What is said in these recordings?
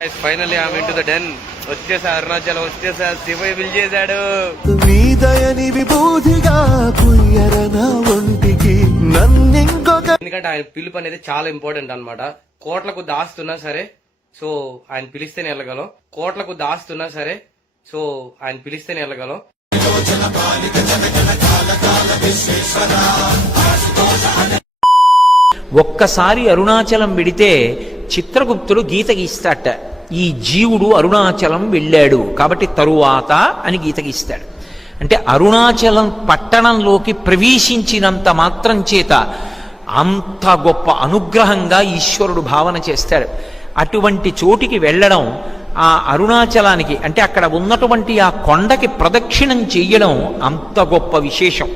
Finally I am into the den. వచ్చేసా అరుణాచలం, వచ్చేసా. శివయ్య పిలిచేశాడు. ఎందుకంటే ఆయన పిలుపు అనేది చాలా ఇంపార్టెంట్ అన్నమాట. కోట్లకు దాస్తున్నా సరే, సో ఆయన పిలిస్తేనే వెళ్ళగలం. కోట్లకు దాస్తున్నా సరే, సో ఆయన పిలిస్తేనే వెళ్ళగలం. ఒక్కసారి అరుణాచలం వెడితే చిత్రగుప్తుడు గీత గీస్తాట. ఈ జీవుడు అరుణాచలం వెళ్ళాడు కాబట్టి తరువాత అని గీత గీస్తాడు. అంటే అరుణాచలం పట్టణంలోకి ప్రవేశించినంత మాత్రం చేత అంత గొప్ప అనుగ్రహంగా ఈశ్వరుడు భావన చేస్తాడు. అటువంటి చోటికి వెళ్ళడం, ఆ అరుణాచలానికి అంటే అక్కడ ఉన్నటువంటి ఆ కొండకి ప్రదక్షిణం చెయ్యడం అంత గొప్ప విశేషం.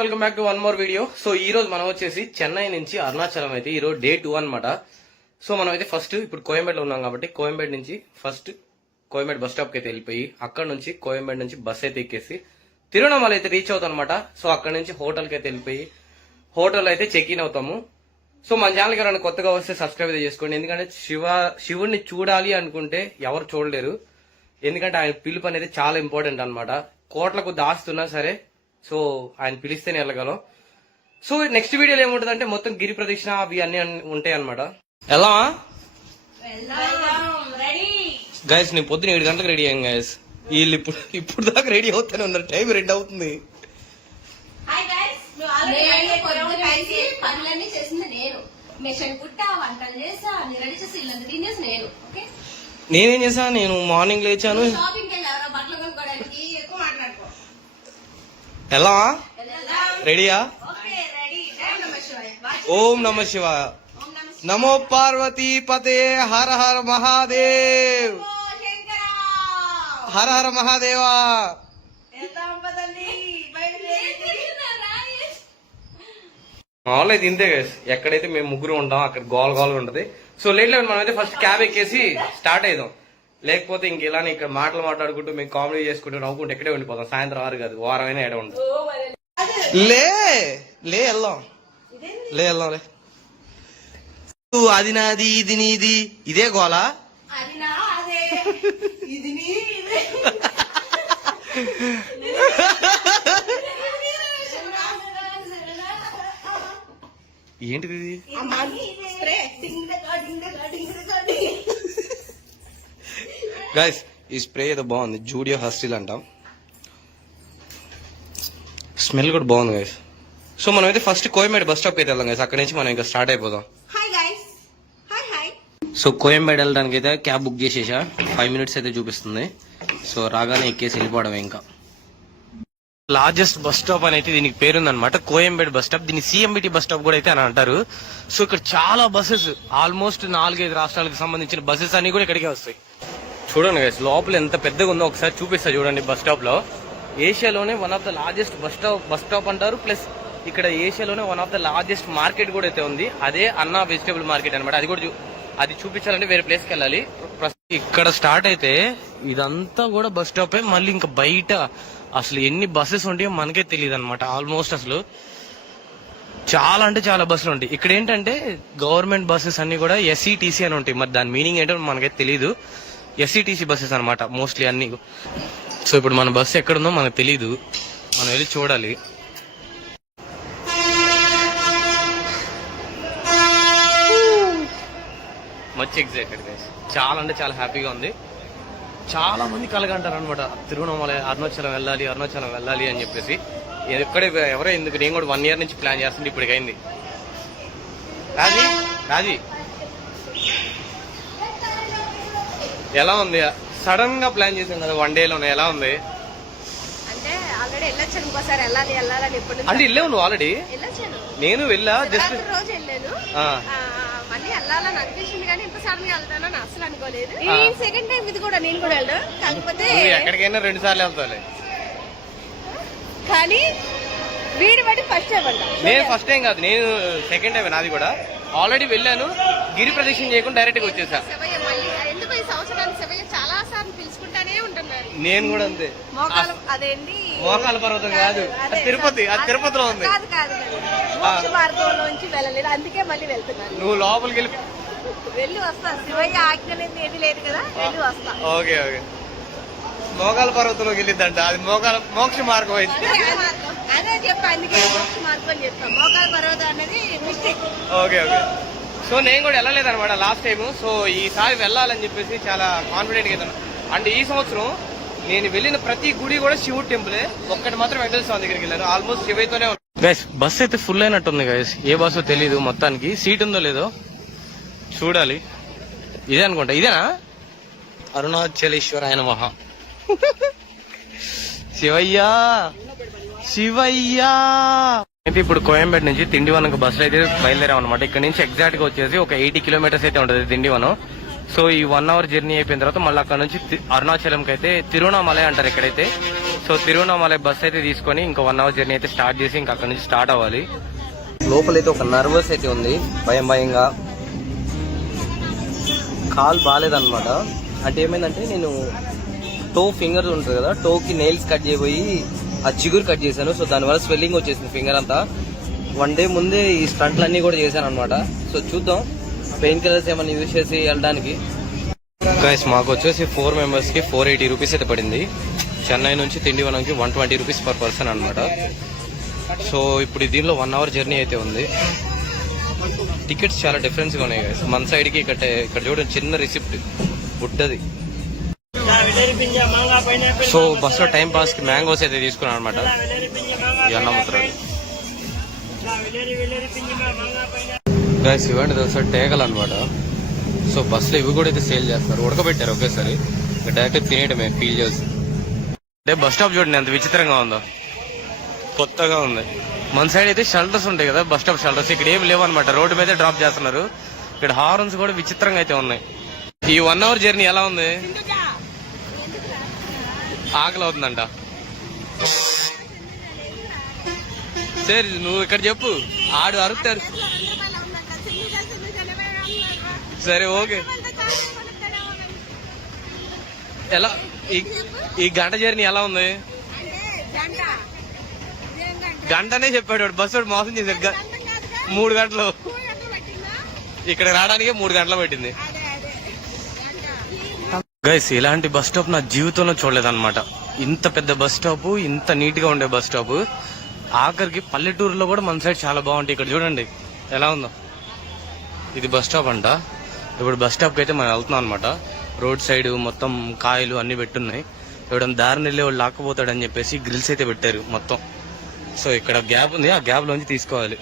Welcome back to one more video. So ఈ రోజు మనం వచ్చేసి చెన్నై నుంచి అరుణాచలం అయితే ఈ రోజు డే 2 అనమాట. సో మనం అయితే ఫస్ట్ ఇప్పుడు కోయంబేడులో ఉన్నాం కాబట్టి కోయంబేడు నుంచి ఫస్ట్ కోయంబేడు బస్ స్టాప్ కి అయితే వెళ్ళిపోయి అక్కడ నుంచి కోయంబేడు నుంచి బస్ అయితే ఎక్కేసి తిరువణమల అయితే రీచ్ అవుతాం అనమాట. సో అక్కడ నుంచి హోటల్కి అయితే వెళ్ళిపోయి హోటల్ అయితే చెక్ ఇన్ అవుతాము. సో మన ఛానల్కి ఎవరైనా కొత్తగా వస్తే సబ్స్క్రైబ్ అయితే చేసుకోండి. ఎందుకంటే శివుడిని చూడాలి అనుకుంటే ఎవరు చూడలేరు. ఎందుకంటే ఆయన పిలుపు అనేది చాలా ఇంపార్టెంట్ అనమాట. కోట్లకు దాస్తున్నా సరే, సో ఆయన పిలిస్తేనే వెళ్ళగలం. సో నెక్స్ట్ వీడియోలో ఏముంటుంది అంటే మొత్తం గిరి ప్రదక్షిణ అవి అన్ని ఉంటాయి అనమాట. ఎలా గైస్ నేను పొద్దున 7 గంటలకు రెడీ అయ్యాను గైస్. వీళ్ళు ఇప్పుడు దాకా రెడీ అవుతానే ఉన్నారు. టైం 2 అవుతుంది. నేనేం చేసా, నేను మార్నింగ్ లేచాను. ఎలా రెడీయా? ఓం నమ శివాయ. నమో పార్వతీ పతే. హర హర మహాదేవ్. హర హర మహాదేవా. మామూలు అయితే ఇంతే గైస్. ఎక్కడైతే మేము ముగ్గురు ఉంటాం అక్కడ గోల్ గోల్ ఉంటది. సో లేట్ మనం అయితే ఫస్ట్ క్యాబ్ ఎక్కేసి స్టార్ట్ అయిదాం. లేకపోతే ఇంక ఇలానే ఇక్కడ మాటలు మాట్లాడుకుంటూ మేము కామెడీ చేసుకుంటూ నవ్వుకుంటూ ఎక్కడే ఉండిపోతాం. సాయంత్రం 6 కాదు, వారమైనా ఎడ ఉండదు. లే లే వెళ్దాం, లే వెళ్దాం. లే అది నాది, ఇది నీది, ఇదే గోలా. ఏంటిది గైస్? ఈ స్ప్రే ఏదో బాగుంది, జూడియో హస్టిల్ అంటాం. స్మెల్ కూడా బాగుంది గైస్. సో మనం అయితే ఫస్ట్ కోయంబేడు బస్ స్టాప్ అయితే వెళ్దాం గైస్. అక్కడ నుంచి మనం ఇంకా స్టార్ట్ అయిపోదాం. సో కోయంబేడు వెళ్ళడానికి అయితే క్యాబ్ బుక్ చేసేసా. 5 minutes అయితే చూపిస్తుంది. సో రాగానే ఎక్కేసి వెళ్ళిపోవడం. ఇంకా లార్జెస్ట్ బస్ స్టాప్ అని అయితే దీనికి పేరుందనమాట, కోయంబేడు బస్ స్టాప్. దీన్ని CMBT బస్ స్టాప్ కూడా అయితే అని అంటారు. సో ఇక్కడ చాలా బస్సెస్, ఆల్మోస్ట్ 4-5 రాష్ట్రాలకు సంబంధించిన బస్సెస్ అన్ని కూడా ఇక్కడికే వస్తాయి. చూడండి గైస్, లోపల ఎంత పెద్దగా ఉందో ఒకసారి చూపిస్తా చూడండి. బస్ స్టాప్ లో ఏషియాలోనే one of the largest bus stop అంటారు. ప్లస్ ఇక్కడ ఏషియాలోనే one of the largest market కూడా అయితే ఉంది. అదే అన్నా వెజిటేబుల్ మార్కెట్ అనమాట. అది చూపించాలంటే వేరే ప్లేస్కి వెళ్ళాలి. ఇక్కడ స్టార్ట్ అయితే ఇదంతా కూడా బస్ స్టాపే. మళ్ళీ ఇంకా బయట అసలు ఎన్ని బస్సెస్ ఉంటాయో మనకే తెలియదు అనమాట. ఆల్మోస్ట్ అసలు చాలా అంటే చాలా బస్సులు ఉంటాయి. ఇక్కడ ఏంటంటే గవర్నమెంట్ బస్సెస్ అన్ని కూడా SETC అని ఉంటాయి. మరి దాని మీనింగ్ ఏంటో మనకైతే తెలియదు. SETC బస్సెస్ అనమాట మోస్ట్లీ అన్ని. సో ఇప్పుడు మన బస్సు ఎక్కడుందో మనకు తెలీదు, మనం వెళ్ళి చూడాలి. Much excited guys. చాలా అంటే చాలా హ్యాపీగా ఉంది. చాలా మంది కలగంటారు అనమాట, తిరువణమల అరుణాచలం వెళ్ళాలి అని చెప్పేసి. ఎవరో ఎందుకు, నేను కూడా 1 year నుంచి ప్లాన్ చేస్తుంటే ఇప్పటికైంది. రాజీ ఎలా ఉంది? సడన్ గా ప్లాన్ చేసాం కదా 1 dayలోనే. ఎలా ఉంది అంటే? వెళ్ళావు నువ్వు ఆల్రెడీ? నేను వెళ్ళా, జస్ట్ మళ్ళీ వెళ్ళాలని అనిపించింది కానీ ఇంత సడన్ గా వెళ్తానని అసలు అనుకోలేదు. ఈ సెకండ్ టైం ఇది కూడా నేను కూడా వెళ్ళాను. కాకపోతే ఎక్కడికైనా 2 సార్లు వెళ్తాను. కానీ వీడి బట్టి ఫస్ట్ టైం వెళ్తాను. నేను ఫస్ట్ టైం కాదు, నేను సెకండ్ టైం. నాది కూడా ఆల్రెడీ వెళ్ళాను. గిరి ప్రదక్షిణ చేయకుండా డైరెక్ట్ గా వచ్చేసా. ఎందుకు ఈ సంవత్సరానికి శివయ్య చాలా సార్లు పిలుచుకుంటానే ఉంటున్నారు. నేను కూడా అంతే. అదేంటి మోకాల పర్వతం కాదు, తిరుపతి. అది తిరుపతిలో ఉంది. మార్గంలోంచి వెళ్ళలేదు, అందుకే మళ్ళీ వెళ్తున్నాను. నువ్వు లోపలికి వెళ్ళి వెళ్ళి వస్తా. శివయ్య ఆజ్ఞ లేదు ఏది లేదు కదా, వెళ్ళి వస్తా. Okay okay. మోకాల పర్వతంలోకి వెళ్ళిద్దంట, అది మోక్ష మార్గం అయితే. అదే చెప్పా, అందుకే మోక్ష మార్గం చెప్తా. మోకాల పర్వతం అనేది మిస్టేక్. Okay okay. సో నేను కూడా వెళ్ళలేదన్నమాట లాస్ట్ టైం. సో ఈసారి వెళ్ళాలని చెప్పేసి చాలా కాన్ఫిడెంట్ గా వెళ్తాను. అండ్ ఈ సంవత్సరం నేను వెళ్ళిన ప్రతి గుడి కూడా శివుడు టెంపులే. ఒక్కటి మాత్రం వెంకటేశ్వర స్వామి దగ్గరికి వెళ్ళాను. ఆల్మోస్ట్ శివయ్యతోనే. గైస్ బస్ అయితే ఫుల్ అయినట్టుంది గైస్. ఏ బస్సో తెలీదు, మొత్తానికి సీట్ ఉందో లేదో చూడాలి. ఇదే అనుకుంటా, ఇదేనా? అరుణాచలేశ్వరాయ నమః. శివయ్యా శివయ్యా. అయితే ఇప్పుడు కోయంబేడు నుంచి తిండివనంకు బస్సులు అయితే బయలుదేరాం అనమాట. ఇక్కడ నుంచి ఎగ్జాక్ట్ గా వచ్చేసి ఒక 80 కిలోమీటర్స్ అయితే ఉంటుంది తిండివనం. సో ఈ 1 అవర్ జర్నీ అయిపోయిన తర్వాత మళ్ళీ అక్కడ నుంచి అరుణాచలంకి అయితే తిరువణామలై అంటారు ఇక్కడైతే. సో తిరువణామలై బస్ అయితే తీసుకొని ఇంకా 1 అవర్ జర్నీ అయితే స్టార్ట్ చేసి ఇంకా అక్కడ నుంచి స్టార్ట్ అవ్వాలి. లోపలైతే ఒక నర్వస్ అయితే ఉంది, భయం భయంగా. కాల్ బాగాలేదన్నమాట. అంటే ఏమైందంటే నేను టో ఫింగర్స్ ఉంటుంది కదా, టోకి నెయిల్స్ కట్ చేయబోయి ఆ చిగురు కట్ చేశాను. సో దానివల్ల స్వెల్లింగ్ వచ్చేసింది ఫింగర్ అంతా. 1 డే ముందే ఈ స్టంట్లు అన్ని కూడా చేశాను అనమాట. సో చూద్దాం పెయిన్ కిల్లర్స్ ఏమైనా యూజ్ చేసి వెళ్ళడానికి. గైస్ మాకు వచ్చేసి 4 మెంబర్స్ కి 480 రూపీస్ అయితే పడింది. చెన్నై నుంచి తిండివనంకి 120 రూపీస్ పర్ పర్సన్ అనమాట. సో ఇప్పుడు దీనిలో 1 అవర్ జర్నీ అయితే ఉంది. టికెట్స్ చాలా డిఫరెన్స్ గా ఉన్నాయి గైస్. మన సైడ్ కి ఇక్కడ చూడండి చిన్న రిసిప్ట్ బుట్టది. సో బస్సులో టైం పాస్ కి మ్యాంగోస్ అయితే తీసుకున్నాను అనమాట. ఈ అన్నముత్రాలు గైస్ ఇవ్వండి తెలుసా టేగలు అనమాట. సో బస్సులో ఇవి కూడా అయితే సేల్ చేస్తారు, ఉడకబెట్టారు ఒకేసారి. డైరెక్ట్ తినేయడమే ఫీల్ చేసి. అంటే బస్ స్టాప్ చూడండి ఎంత విచిత్రంగా ఉందో, కొత్తగా ఉంది. మన సైడ్ అయితే షెల్టర్స్ ఉంటాయి కదా, బస్ స్టాప్ షెల్టర్స్. ఇక్కడ ఏమి లేవు అనమాట, రోడ్డు మీద డ్రాప్ చేస్తున్నారు. ఇక్కడ హార్న్స్ కూడా విచిత్రంగా అయితే ఉన్నాయి. ఈ 1 అవర్ జర్నీ ఎలా ఉంది? ఆకలి అవుతుందంట. సరే నువ్వు ఇక్కడ చెప్పు, ఆడు అరుతారు. సరే ఓకే. ఎలా ఈ గంట జర్నీ ఎలా ఉంది? గంటనే చెప్పాడు వాడు, బస్సు వాడు మోసం చేశాడు. 3 గంటలు ఇక్కడ రావడానికి 3 గంటలు పట్టింది. గైస్ ఇలాంటి బస్ స్టాప్ నా జీవితంలో చూడలేదన్నమాట. ఇంత పెద్ద బస్ స్టాప్, ఇంత నీట్ గా ఉండే బస్ స్టాప్. ఆఖరికి పల్లెటూరులో కూడా మన సైడ్ చాలా బాగుంటాయి. ఇక్కడ చూడండి ఎలా ఉందో. ఇది బస్ స్టాప్ అంట. ఇప్పుడు బస్ స్టాప్ కి అయితే మనం వెళ్తున్నాం అనమాట. రోడ్ సైడ్ మొత్తం కాయలు అన్ని పెట్టున్నాయి. ఎవడన్నా దారిని వెళ్ళే వాళ్ళు లాక్కపోతాడని చెప్పేసి గ్రిల్స్ అయితే పెట్టారు మొత్తం. సో ఇక్కడ గ్యాప్ ఉంది, ఆ గ్యాప్ లోంచి తీసుకోవాలి.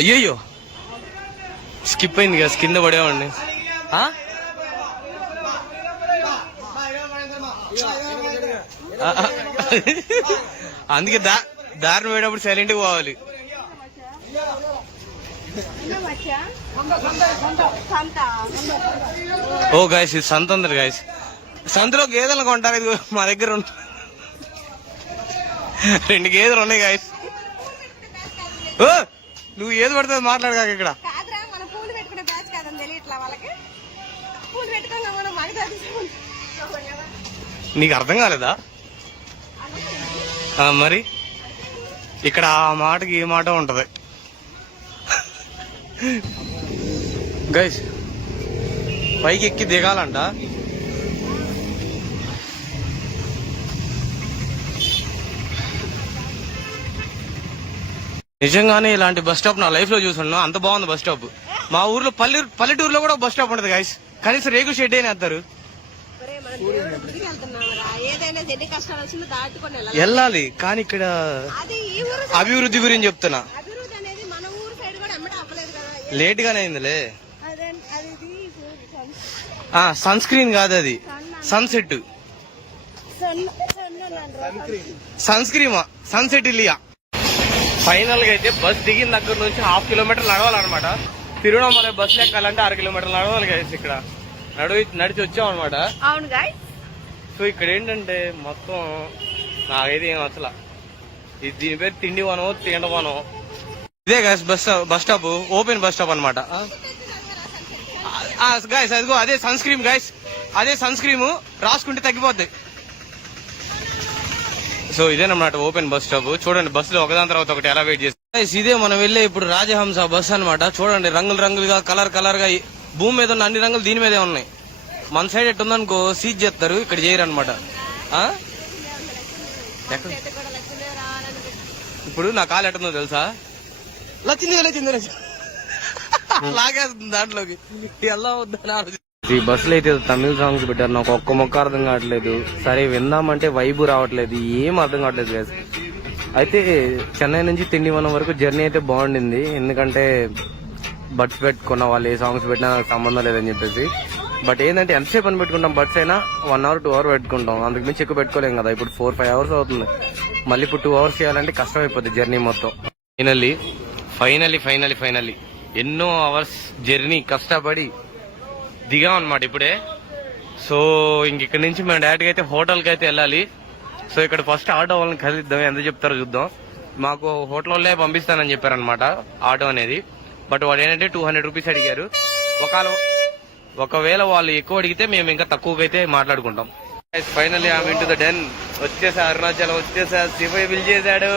అయ్యయ్యో స్కిప్ అయింది కదా, కింద పడేవాడిని. అందుకే దారిని పోయేటప్పుడు సైలెంట్ గా పోవాలి. ఓ గాయస్ ఇది సంత ఉంది గాయస్. సంతలో గేదెలు కొంటారు. ఇది మా దగ్గర 2 గేదెలు ఉన్నాయి గాయస్. ఓ నువ్వు ఏది పడుతుంది మాట్లాడగా ఇక్కడ. నీకు అర్థం కాలేదా? మరి ఇక్కడ ఆ మాటకి ఈ మాట ఉంటది గైస్. పైకి ఎక్కి దిగాలంట. నిజంగానే ఇలాంటి బస్ స్టాప్ నా లైఫ్ లో చూసున్నా. అంత బాగుంది బస్ స్టాప్. మా ఊర్లో పల్లెటూరులో కూడా బస్ స్టాప్ ఉంటది గైస్. కనీసం రేగు షెడ్ అయినా వేస్తారు. వెళ్ళాలి కానీ ఇక్కడ అభివృద్ధి గురించి చెప్తున్నా. లేట్ గానే అయిందిలే. సన్ స్క్రీన్ కాదు అది, సన్సెట్. సన్ స్క్రీమా సన్సెట్ ఇల్లియా. ఫైనల్ గా అయితే బస్ దిగిన దగ్గర నుంచి 1/2 కిలోమీటర్ నడవాలన్నమాట. తిరువణామలై బస్సు ఎక్కాలంటే 6 కిలోమీటర్లు నడవాలి గైస్. ఇక్కడ నడిచి వచ్చాం అనమాట. అవును గాయస్. సో ఇక్కడ ఏంటంటే మొత్తం నాకైతే ఏం అసలు దీని పేరు తిండివనం తిండవనం. ఇదే guys bus stop, open bus stop అనమాట గైస్. అదిగో అదే సన్ స్క్రీమ్ గైస్, అదే సన్ స్క్రీమ్ రాసుకుంటే తగ్గిపోద్ది. సో ఇదేనమాట ఓపెన్ బస్ స్టాప్. చూడండి బస్సులో ఒకదాని తర్వాత ఒకటి ఎలా వెయిట్ చేస్తారు. Guys, ఇదే మనం వెళ్ళే ఇప్పుడు రాజహంస బస్ అన్నమాట. చూడండి రంగులు రంగులుగా కలర్ కలర్ గా భూమి మీద ఉన్న అన్ని రంగులు దీని మీదే ఉన్నాయి. మన సైడ్ ఎట్టుందనుకో సీజ్ చేస్తారు, ఇక్కడ చేయరు అనమాట. ఇప్పుడు నా కాలు ఎట్టుందో తెలుసా? లచ్చింది లాగేస్తుంది దాంట్లోకి. ఎలా వద్దని ఈ బస్సులో అయితే తమిళ సాంగ్స్ పెట్టారు. నాకు ఒక్క మొక్క అర్థం కావట్లేదు. సరే విందామంటే వైబు రావట్లేదు, ఏం అర్థం కావట్లేదు guys. అయితే చెన్నై నుంచి తిండివనం వరకు జర్నీ అయితే బాగుండింది. ఎందుకంటే బడ్స్ పెట్టుకున్న వాళ్ళు ఏ సాంగ్స్ పెట్టినా నాకు సంబంధం లేదని చెప్పేసి. బట్ ఏంటంటే ఎంతసేపు అని పెట్టుకుంటాం, బడ్స్ అయినా 1 hour 2 hour పెట్టుకుంటాం. అందుకు మించి ఎక్కువ పెట్టుకోలేం కదా. ఇప్పుడు 4-5 hours అవుతుంది. మళ్ళీ ఇప్పుడు 2 hours చేయాలంటే కష్టం అయిపోతుంది జర్నీ మొత్తం. ఫైనల్లీ ఎన్నో అవర్స్ జర్నీ కష్టపడి దిగాం అనమాట ఇప్పుడే. సో ఇంక నుంచి మా డాడీకి అయితే హోటల్కి అయితే వెళ్ళాలి. సో ఇక్కడ ఫస్ట్ ఆటో వాళ్ళని కలిద్దాం, ఎంత చెప్తారో చూద్దాం. మాకు హోటల్ వాళ్ళే పంపిస్తానని చెప్పారనమాట ఆటో అనేది. బట్ వాడు ఏంటంటే 200 రూపీస్ అడిగారు. ఒకవేళ వాళ్ళు ఎక్కువ అడిగితే మేము ఇంకా తక్కువకైతే మాట్లాడుకుంటాం. Finally I mean to the den. వచ్చేసా అరుణాచలం, వచ్చేసా. శివయ్య పిలిచేశాడు.